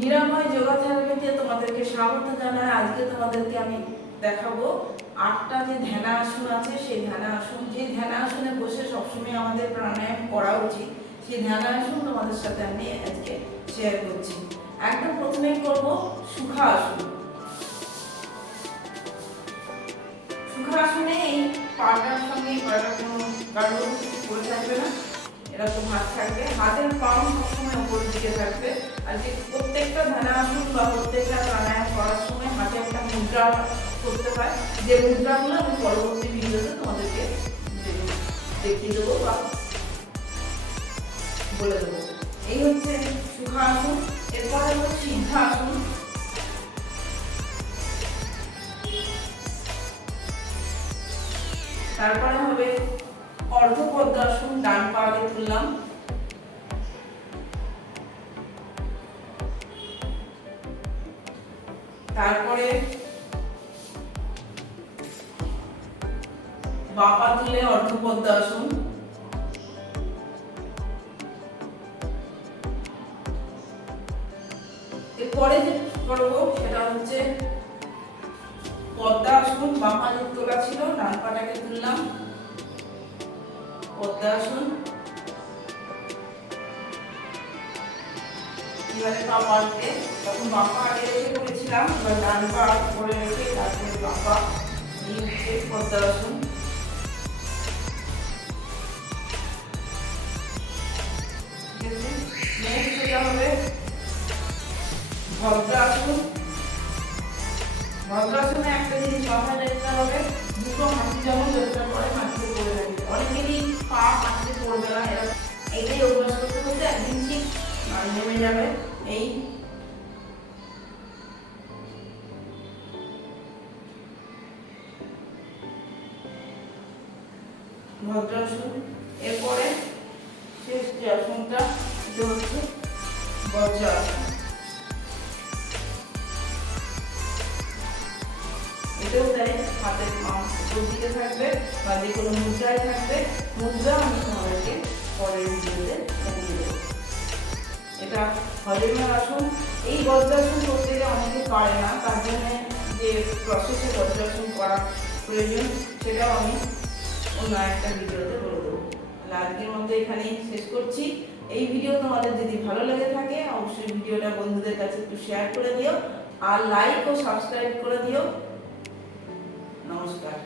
নিরাময় যোগা থেরাপিতে তোমাদেরকে স্বাগত জানাই। আজকে তোমাদেরকে আমি দেখাবো আটটা যে ধ্যানাসন আছে, সেই ধ্যানাসন যে ধ্যানাসনে বসে সবসময় আমাদের প্রাণায়াম করা উচিত। সেই ধ্যানাসন তোমাদের সাথে আমি আজকে শেয়ার করছি। একদম প্রথমেই করব সুখাসন। সুখাসনে এই পাটার সঙ্গে পাটা কোনো কারও থাকবে না। এরকম হাত থাকবে। হাতের পাম সবসময় উপরের দিকে থাকবে। আর যে প্রত্যেকটা ধ্যানাসন বা প্রত্যেকটা প্রাণায়াম করার সময় হাতে একটা মুদ্রা করতে হয় যে মুদ্রাগুলো আমি পরবর্তী ভিডিওতে তোমাদেরকে দেখিয়ে দেবো বা বলে দেবো। এই হচ্ছে সুখাসন। এরপরে হলো সিদ্ধাসন তারপরে হবে তুললাম তারপরে বাপা তুলে অর্ধ পদ্মাসন এরপরে যে করব সেটা হচ্ছে পদ্মাসন বাপা যে তোলা ছিল, ডান পাটাকে তুললাম। পদ্মাসন এবারে পা পাল্টে তখন বাপা আগে রেখে করেছিলাম এবার ডান পা করে রেখে তারপরে বাপা নেক্সট যেটা হবে ভদ্রাসন ভদ্রাসনে একটা জিনিস মাথায় রাখতে হবে, দুটো হাঁটি যেমন চেষ্টা করে মাটিতে পড়ে। নেমে যাবে এই। এটাও থাকবে বা যে কোনো মুদ্রায় থাকবে মুদ্রা আমি তোমাদেরকে পরের এটা হজমের আসন। এই বজ্রাসন করতে গেলে অনেকে পারে না, তার জন্য যে প্রসেসে বজ্রাসন করা প্রয়োজন, সেটাও আমি অন্য একটা ভিডিওতে বলে দেবো। আজকের মধ্যে এখানেই শেষ করছি। এই ভিডিও তোমাদের যদি ভালো লেগে থাকে, অবশ্যই ভিডিওটা বন্ধুদের কাছে একটু শেয়ার করে দিও, আর লাইক ও সাবস্ক্রাইব করে দিও। নমস্কার।